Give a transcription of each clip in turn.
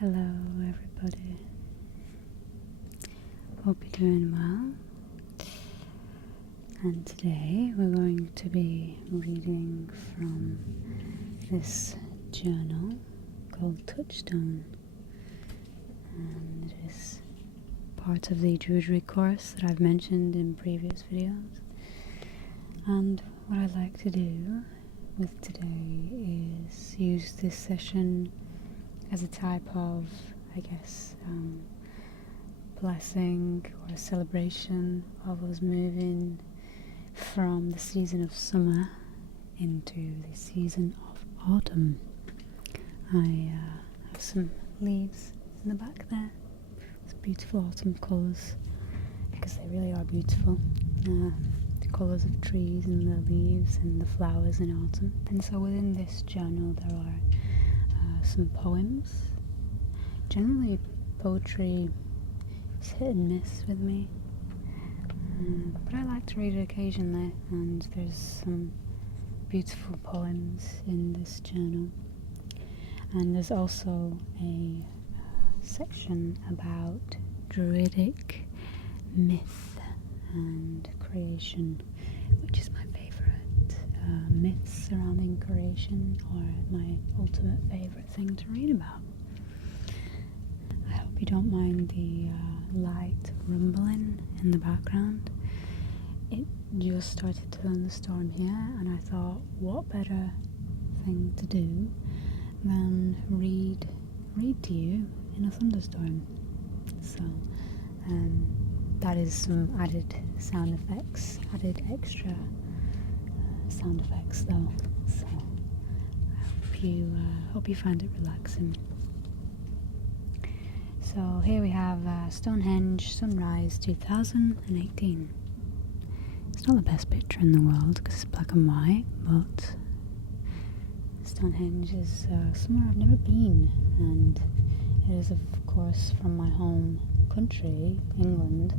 Hello everybody, hope you're doing well, and today we're going to be reading from this journal called Touchstone, and it is part of the Druidry course that I've mentioned in previous videos. And what I'd like to do with today is use this session as a type of, blessing or a celebration of us moving from the season of summer into the season of autumn. I have some leaves in the back there. It's beautiful autumn colours, because they really are beautiful. The colours of trees and the leaves and the flowers in autumn. And so within this journal there are some poems. Generally poetry is hit and miss with me, but I like to read it occasionally, and there's some beautiful poems in this journal. And there's also a section about druidic myth and creation, which is my favourite. Myths surrounding creation are my ultimate favourite thing to read about. I hope you don't mind the light rumbling in the background. It just started to thunderstorm here, and I thought, what better thing to do than read to you in a thunderstorm. So that is some added sound effects, added extra sound effects though, so I hope you find it relaxing. So here we have Stonehenge Sunrise 2018. It's not the best picture in the world because it's black and white, but Stonehenge is somewhere I've never been, and it is of course from my home country, England,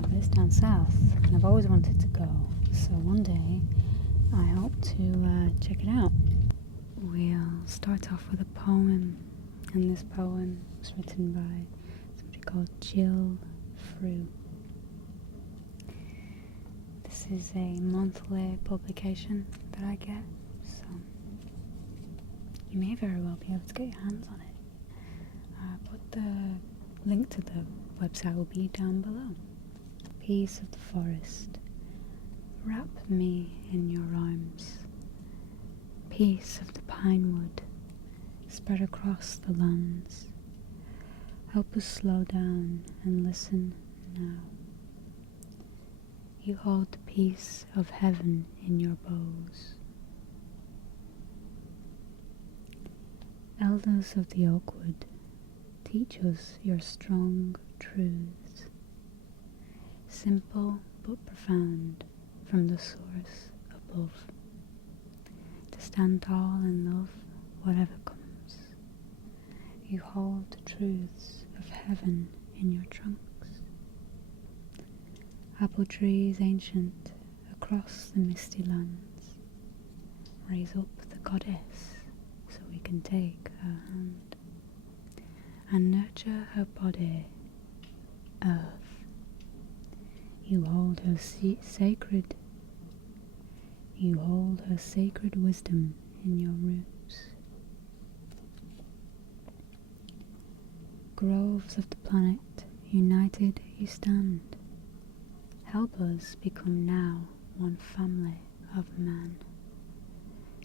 but it's down south, and I've always wanted to go, so one day I hope to check it out. We'll start off with a poem, and this poem was written by somebody called Jill Frew. This is a monthly publication that I get, so you may very well be able to get your hands on it. But the link to the website will be down below. Peace of the forest, wrap me in your arms. Peace of the pine wood, spread across the lands. Help us slow down and listen now. You hold the peace of heaven in your bows. Elders of the oak wood, teach us your strong truths, simple but profound from the source above, to stand tall and love whatever comes. You hold the truths of heaven in your trunks. Apple trees ancient across the misty lands, raise up the goddess so we can take her hand and nurture her body, earth. You hold her sacred. You hold her sacred wisdom in your roots. Groves of the planet, united you stand. Help us become now one family of man,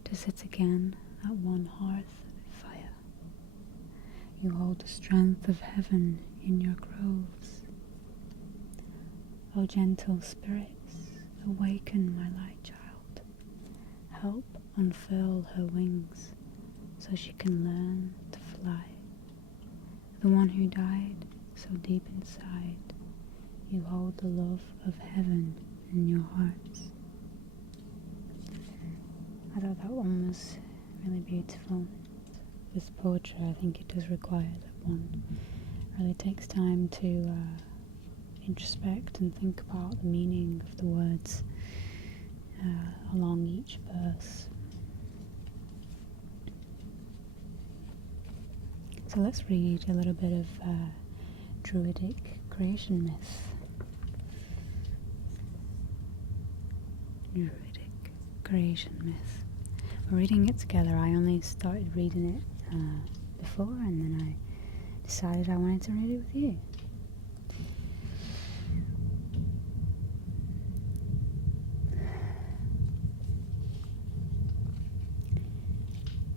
to sit again at one hearth fire. You hold the strength of heaven in your groves. O gentle spirits, awaken my light child. Help unfurl her wings so she can learn to fly. The one who died so deep inside, you hold the love of heaven in your hearts. I thought that one was really beautiful. With poetry, I think it does require that one really takes time to introspect and think about the meaning of the words along each verse. So let's read a little bit of Druidic creation myth. Druidic creation myth. We're reading it together. I only started reading it before, and then I decided I wanted to read it with you.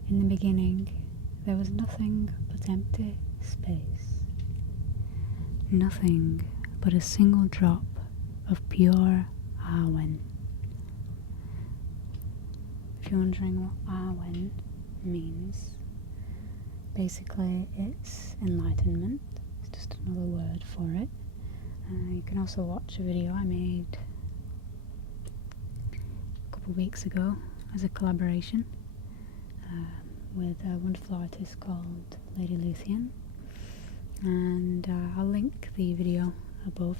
In the beginning, there was nothing but empty space. Nothing but a single drop of pure Arwen. If you're wondering what Arwen means, basically it's enlightenment. It's just another word for it. You can also watch a video I made a couple of weeks ago as a collaboration with a wonderful artist called Lady Luthien, and I'll link the video above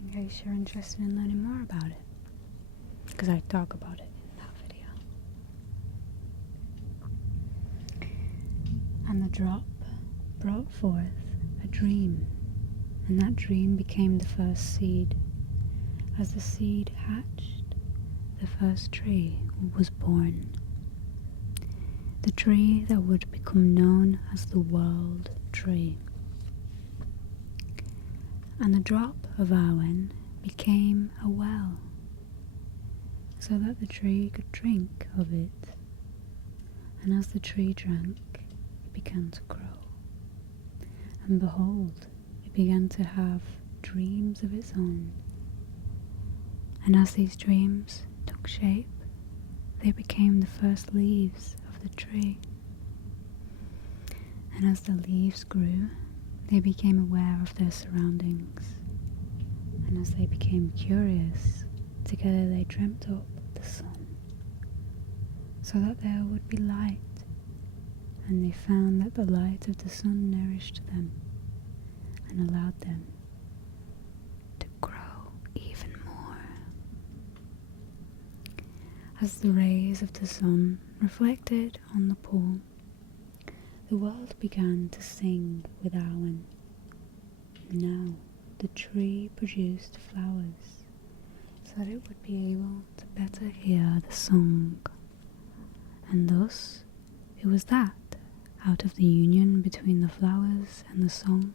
in case you're interested in learning more about it, because I talk about it in that video. And the drop brought forth a dream, and that dream became the first seed. As the seed hatched, the first tree was born. The tree that would become known as the World Tree. And the drop of Arwen became a well, so that the tree could drink of it. And as the tree drank, it began to grow. And behold, it began to have dreams of its own. And as these dreams took shape, they became the first leaves of the tree. And as the leaves grew, they became aware of their surroundings. And as they became curious, together they dreamt up the sun, so that there would be light. And they found that the light of the sun nourished them and allowed them to grow even more. As the rays of the sun reflected on the pool, the world began to sing with Arwen. Now the tree produced flowers, so that it would be able to better hear the song. And thus it was that, out of the union between the flowers and the song,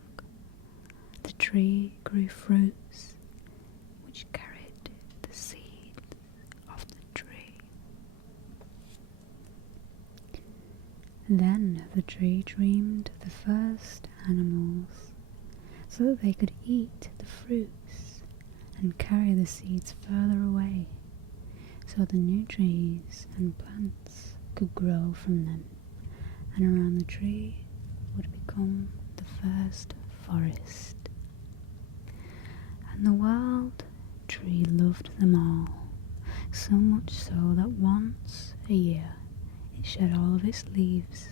the tree grew fruits which carried the seed of the tree. Then the tree dreamed the first animals, so that they could eat the fruits and carry the seeds further away, so the new trees and plants could grow from them, and around the tree would become the first forest. And the World Tree loved them all, so much so that once a year it shed all of its leaves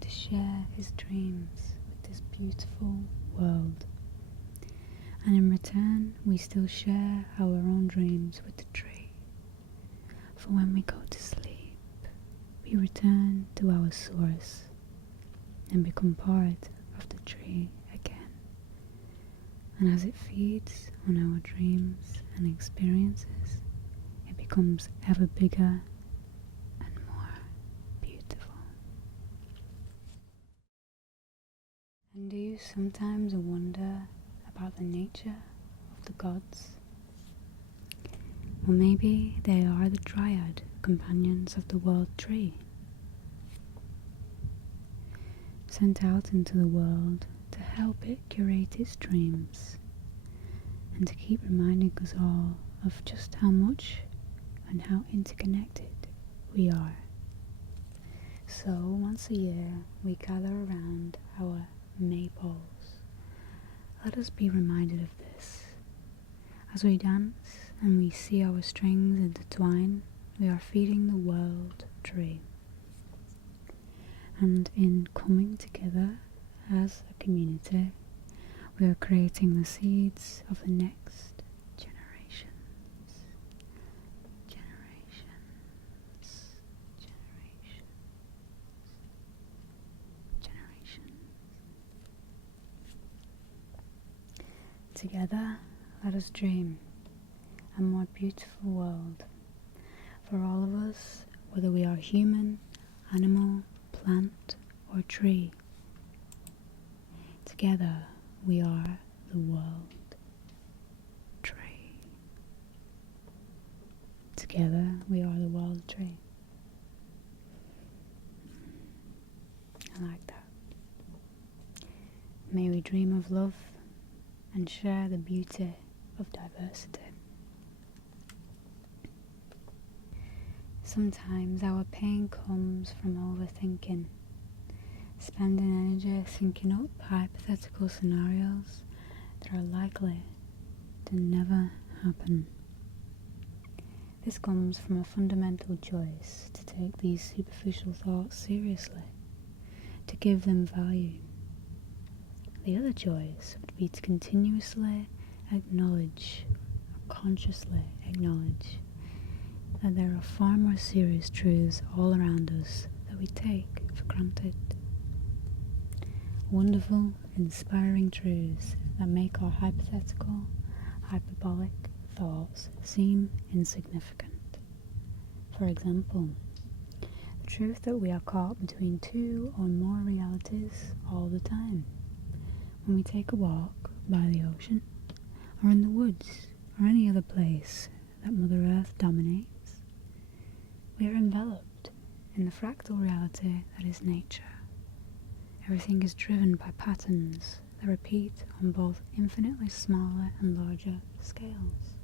to share his dreams with this beautiful world. And in return, we still share our own dreams with the tree. For when we go to sleep, we return to our source and become part of the tree again. And as it feeds on our dreams and experiences, it becomes ever bigger and more beautiful. And do you sometimes wonder about the nature of the gods? Or maybe they are the dryad companions of the World Tree, sent out into the world to help it curate its dreams and to keep reminding us all of just how much and how interconnected we are. So once a year we gather around our maypoles. Let us be reminded of this. As we dance and we see our strings intertwine, we are feeding the World Tree. And in coming together as a community, we are creating the seeds of the next generations. Together, let us dream a more beautiful world for all of us, whether we are human, animal, plant, or tree. Together, we are the world tree. Together, we are the world tree. I like that. May we dream of love and share the beauty of diversity. Sometimes our pain comes from overthinking, spending energy thinking up hypothetical scenarios that are likely to never happen. This comes from a fundamental choice to take these superficial thoughts seriously, to give them value. The other choice would be to continuously acknowledge, or consciously acknowledge, that there are far more serious truths all around us that we take for granted. Wonderful, inspiring truths that make our hypothetical, hyperbolic thoughts seem insignificant. For example, the truth that we are caught between two or more realities all the time. When we take a walk by the ocean, or in the woods, or any other place that Mother Earth dominates, we are enveloped in the fractal reality that is nature. Everything is driven by patterns that repeat on both infinitely smaller and larger scales.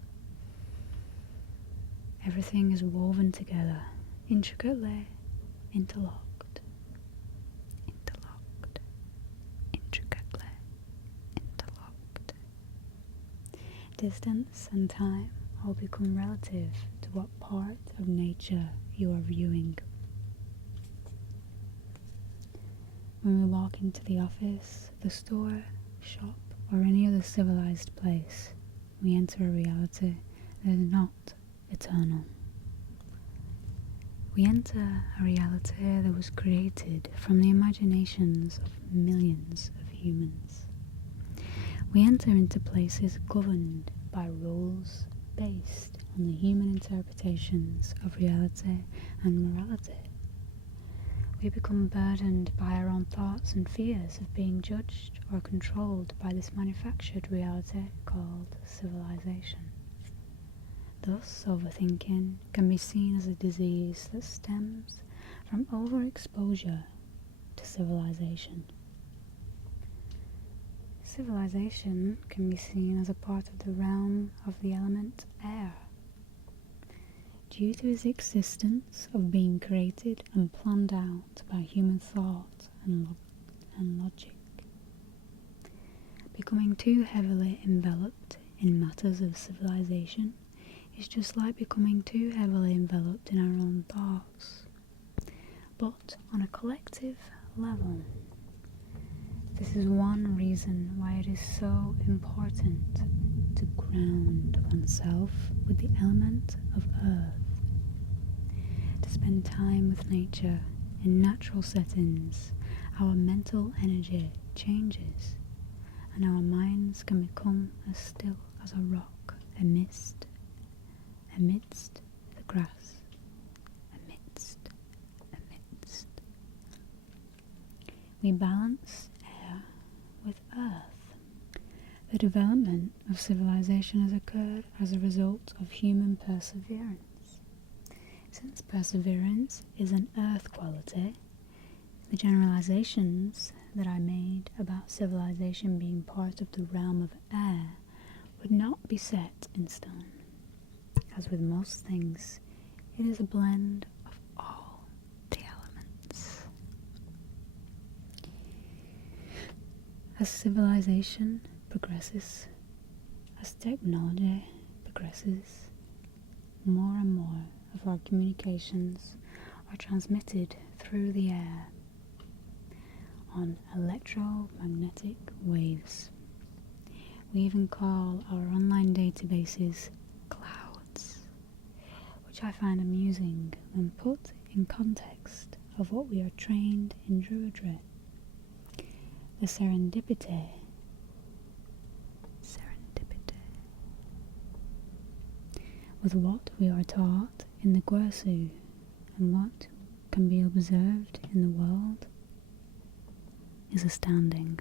Everything is woven together, intricately interlocked, intricately interlocked. Distance and time all become relative to what part of nature you are viewing. When we walk into the office, the store, shop, or any other civilized place, we enter a reality that is not eternal. We enter a reality that was created from the imaginations of millions of humans. We enter into places governed by rules based on the human interpretations of reality and morality. We become burdened by our own thoughts and fears of being judged or controlled by this manufactured reality called civilization. Thus, overthinking can be seen as a disease that stems from overexposure to civilization. Civilization can be seen as a part of the realm of the element air. Due to its existence of being created and planned out by human thought and logic. Becoming too heavily enveloped in matters of civilization is just like becoming too heavily enveloped in our own thoughts. But on a collective level, this is one reason why it is so important to ground oneself with the element of earth, to spend time with nature in natural settings. Our mental energy changes and our minds can become as still as a rock amidst the grass, amidst. We balance air with earth. The development of civilization has occurred as a result of human perseverance. Since perseverance is an earth quality, the generalizations that I made about civilization being part of the realm of air would not be set in stone. As with most things, it is a blend of all the elements. As civilization progresses, as technology progresses, more and more of our communications are transmitted through the air on electromagnetic waves. We even call our online databases clouds, which I find amusing when put in context of what we are trained in Druidry. The serendipity with what we are taught in the Guersu and what can be observed in the world is astounding.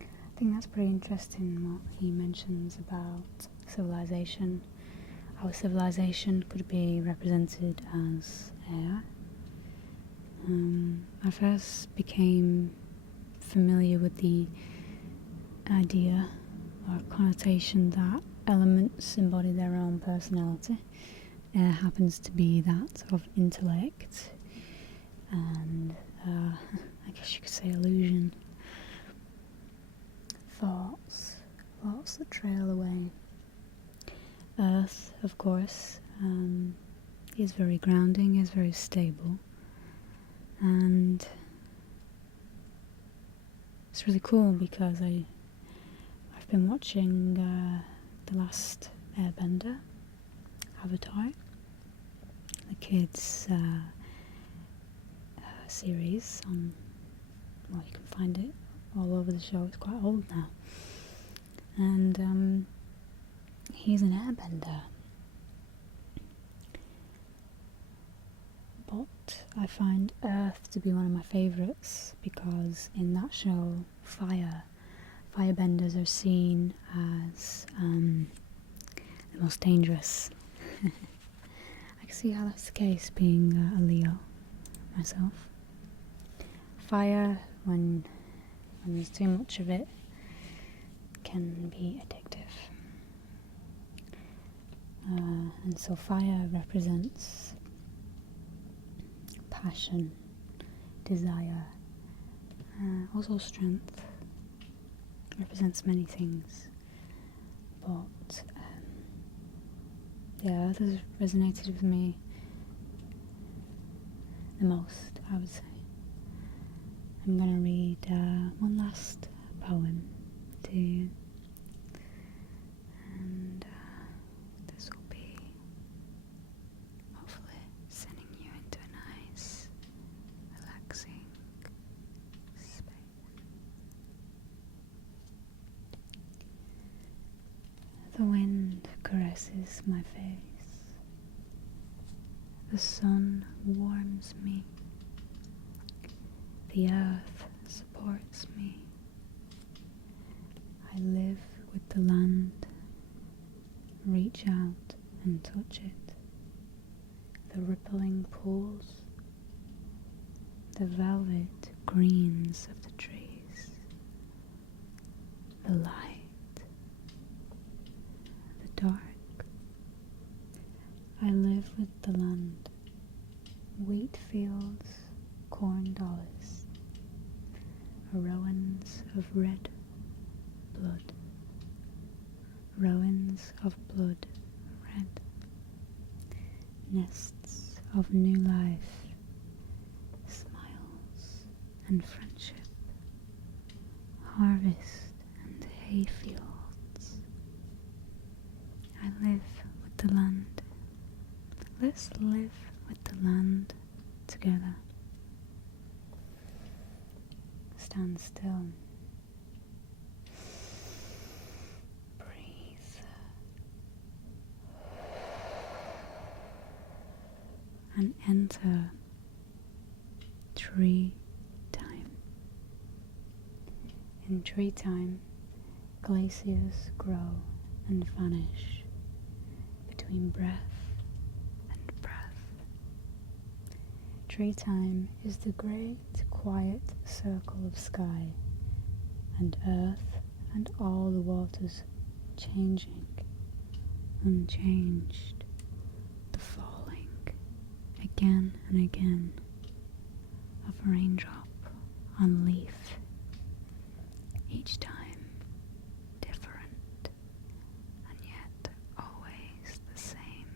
I think that's pretty interesting what he mentions about civilization. How civilization could be represented as air. I first became familiar with the idea or connotation that elements embody their own personality. Air happens to be that of intellect and I guess you could say illusion. Thoughts that trail away. Earth, of course, is very grounding, is very stable, and it's really cool because I've been watching the last Airbender, Avatar, the kids series on, well, you can find it all over the show. It's quite old now, and he's an airbender, but I find Earth to be one of my favourites because in that show, firebenders are seen as the most dangerous. I can see how that's the case, being a Leo myself. Fire, when there's too much of it, can be addictive. And so fire represents passion, desire, also strength. Represents many things, but the Earth has resonated with me the most, I would say. I'm going to read one last poem to you, and this will be hopefully sending you into a nice, relaxing space. The wind caresses my face, the sun warms me, the earth supports me. I live with the land, reach out and touch it, the rippling pools, the velvet greens of the trees, the light, the dark. I live with the land, wheat fields, corn dollars, rowans of red blood, rowans of blood red, nests of new life, smiles and friendship, harvest and hayfields. I live with the land. Let's live with the land together. Stand still. Breathe. And enter tree time. In tree time, glaciers grow and vanish between breath and breath. Tree time is the great quiet circle of sky and earth and all the waters changing, unchanged, the falling again and again of a raindrop on leaf, each time different and yet always the same.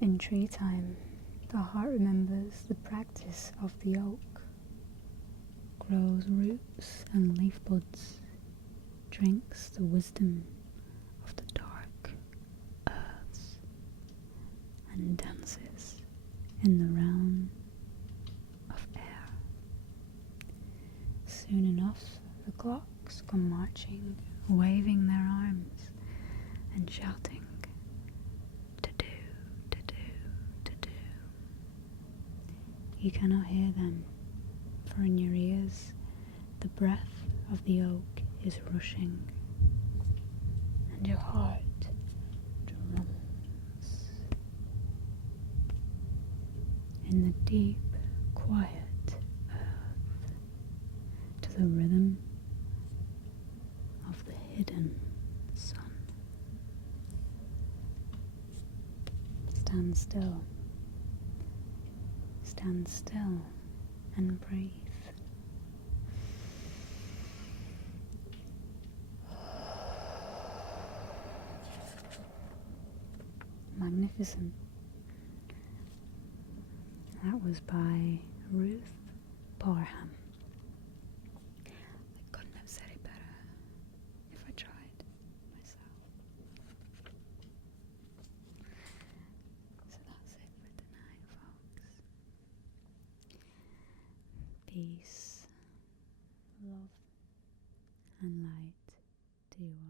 In tree time, the heart remembers the practice of the oak, grows roots and leaf buds, drinks the wisdom of the dark earths, and dances in the realm of air. Soon enough, the clocks come marching, waving their shouting to do, to do, to do. You cannot hear them, for in your ears the breath of the oak is rushing, and your heart drums in the deep, quiet earth to the rhythm of the hidden sun. Stand still. Stand still and breathe. Magnificent. That was by Ruth Parham. I couldn't have said it better if I tried myself. So that's it for tonight, folks. Peace, love, and light to you all.